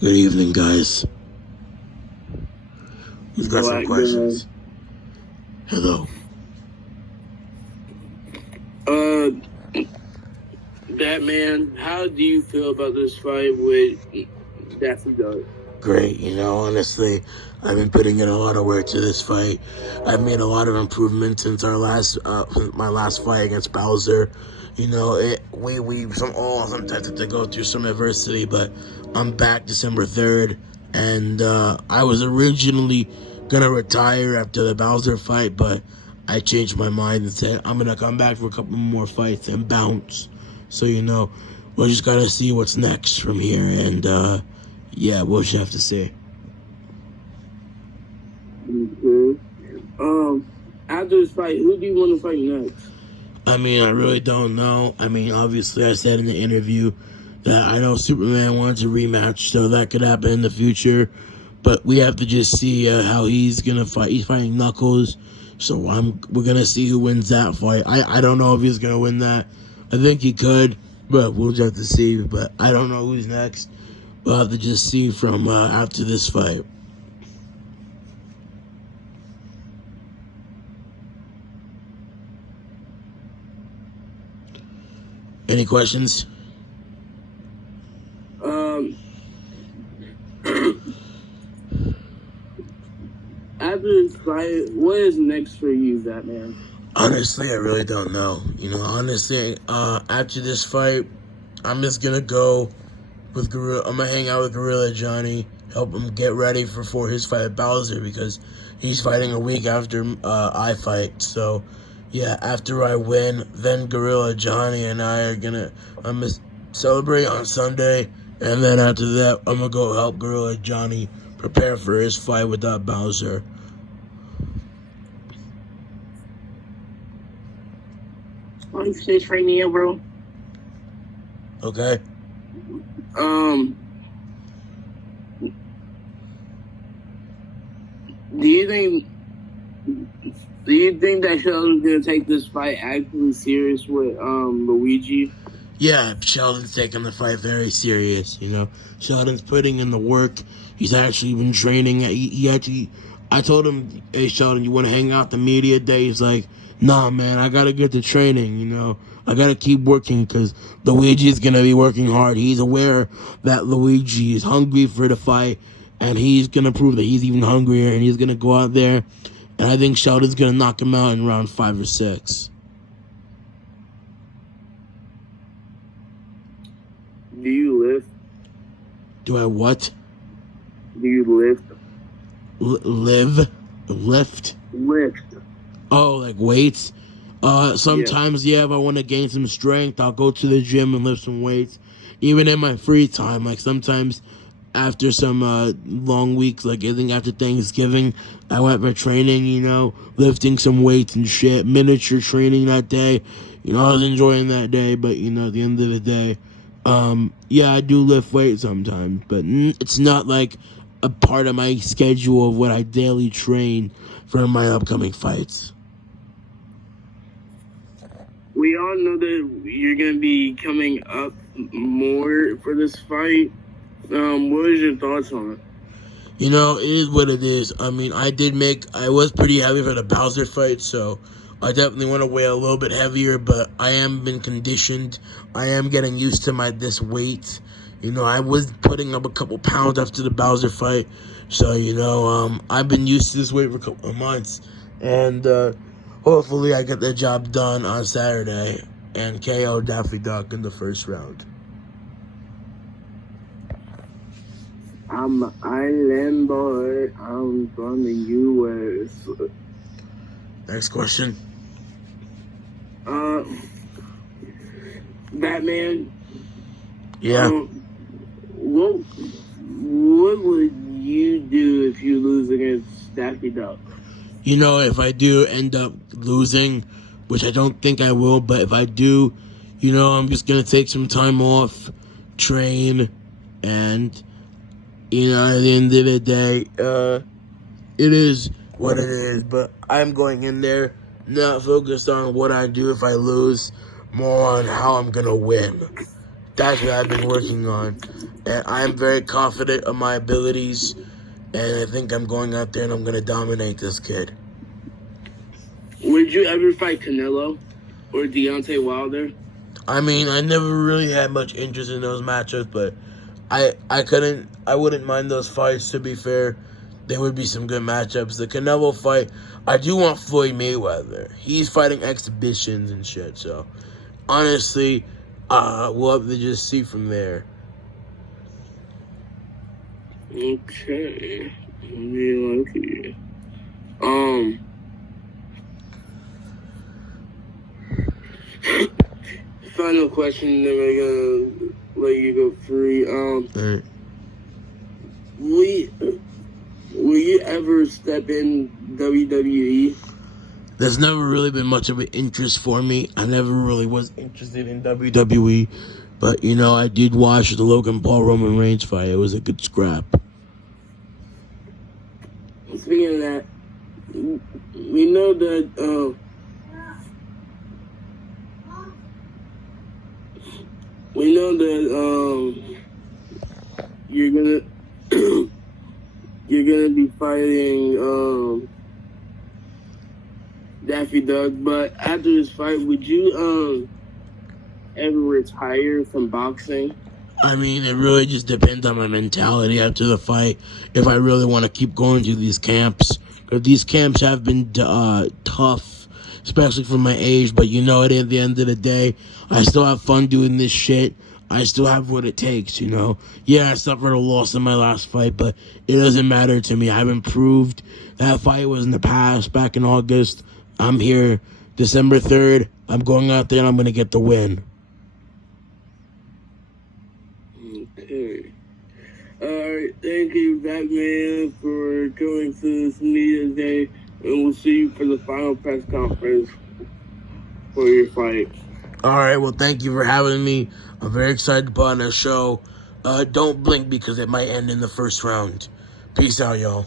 Good evening, guys. We've got some questions. Hello. Batman, how do you feel about this fight with Daffy Duck? Great. Honestly, I've been putting in a lot of work to this fight. I've made a lot of improvements since my last fight against Bowser. We sometimes have to go through some adversity, but I'm back December 3rd, and I was originally gonna retire after the Bowser fight, but I changed my mind and said I'm gonna come back for a couple more fights and bounce. So we'll just gotta see what's next from here, and yeah, we'll just have to see. Okay. After this fight, who do you want to fight next? I really don't know. Obviously, I said in the interview that I know Superman wants a rematch, so that could happen in the future. But we have to just see how he's gonna fight. He's fighting Knuckles, so we're gonna see who wins that fight. I don't know if he's gonna win that. I think he could, but we'll just have to see. But I don't know who's next. We'll have to just see from after this fight. Any questions? After this fight, what is next for you, Batman? Honestly, I really don't know. After this fight, I'm just gonna go with Gorilla. I'm gonna hang out with Gorilla Johnny, help him get ready for his fight with Bowser, because he's fighting a week after I fight. So, yeah, after I win, then Gorilla Johnny and I'm gonna celebrate on Sunday, and then after that, I'm gonna go help Gorilla Johnny prepare for his fight with Bowser. I'm fish right now, bro. Okay. Do you think that Sheldon's gonna take this fight actually serious with Luigi? Yeah, Sheldon's taking the fight very serious. Sheldon's putting in the work. He's actually been training. I told him, hey, Sheldon, you want to hang out the media day? He's like, nah, man, I got to get to training, I got to keep working because Luigi's going to be working hard. He's aware that Luigi is hungry for the fight, and he's going to prove that he's even hungrier, and he's going to go out there, and I think Sheldon's going to knock him out in round 5 or 6. Do you lift? Do I what? Do you lift? Lift? Lift. Oh, like weights? Sometimes, yeah, if I want to gain some strength, I'll go to the gym and lift some weights. Even in my free time, like sometimes after some long weeks, like I think after Thanksgiving, I went for training, lifting some weights and shit, miniature training that day. I was enjoying that day, but, at the end of the day, yeah, I do lift weights sometimes, but it's not like a part of my schedule of what I daily train for my upcoming fights. We all know that you're going to be coming up more for this fight. What is your thoughts on it? It is what it is. I was pretty heavy for the Bowser fight, so I definitely want to weigh a little bit heavier, but I am been conditioned. I am getting used to this weight. I was putting up a couple pounds after the Bowser fight, so, I've been used to this weight for a couple of months, and hopefully I get the job done on Saturday and KO Daffy Duck in the first round. I'm an island boy. I'm from the U.S. Next question. Batman. Yeah. What would you do if you lose against Daffy Duck? If I do end up losing, which I don't think I will, but if I do, I'm just going to take some time off, train, and, at the end of the day, it is what it is, but I'm going in there not focused on what I do if I lose, more on how I'm going to win. That's what I've been working on. And I'm very confident of my abilities. And I think I'm going out there and I'm going to dominate this kid. Would you ever fight Canelo or Deontay Wilder? I mean, I never really had much interest in those matchups, but I wouldn't mind those fights, to be fair. There would be some good matchups. The Canelo fight, I do want Floyd Mayweather. He's fighting exhibitions and shit, so honestly, we'll have to just see from there. Okay. Lucky. Final question, then we're gonna let you go free. Right. Will you ever step in WWE? There's never really been much of an interest for me. I never really was interested in WWE, but I did watch the Logan Paul Roman Reigns fight. It was a good scrap. Speaking of that, we know that you're gonna you're gonna be fighting Daffy Duck, but after this fight, would you ever retire from boxing? I mean, it really just depends on my mentality after the fight. If I really want to keep going to these camps, because these camps have been tough, especially for my age. But at the end of the day, I still have fun doing this shit. I still have what it takes, Yeah, I suffered a loss in my last fight, but it doesn't matter to me. I've improved. That fight was in the past, back in August. I'm here December 3rd. I'm going out there and I'm going to get the win. Okay. Alright, thank you, Batman, for coming to this media today, and we'll see you for the final press conference for your fight. Alright, well, thank you for having me. I'm very excited to put on a show. Don't blink because it might end in the first round. Peace out, y'all.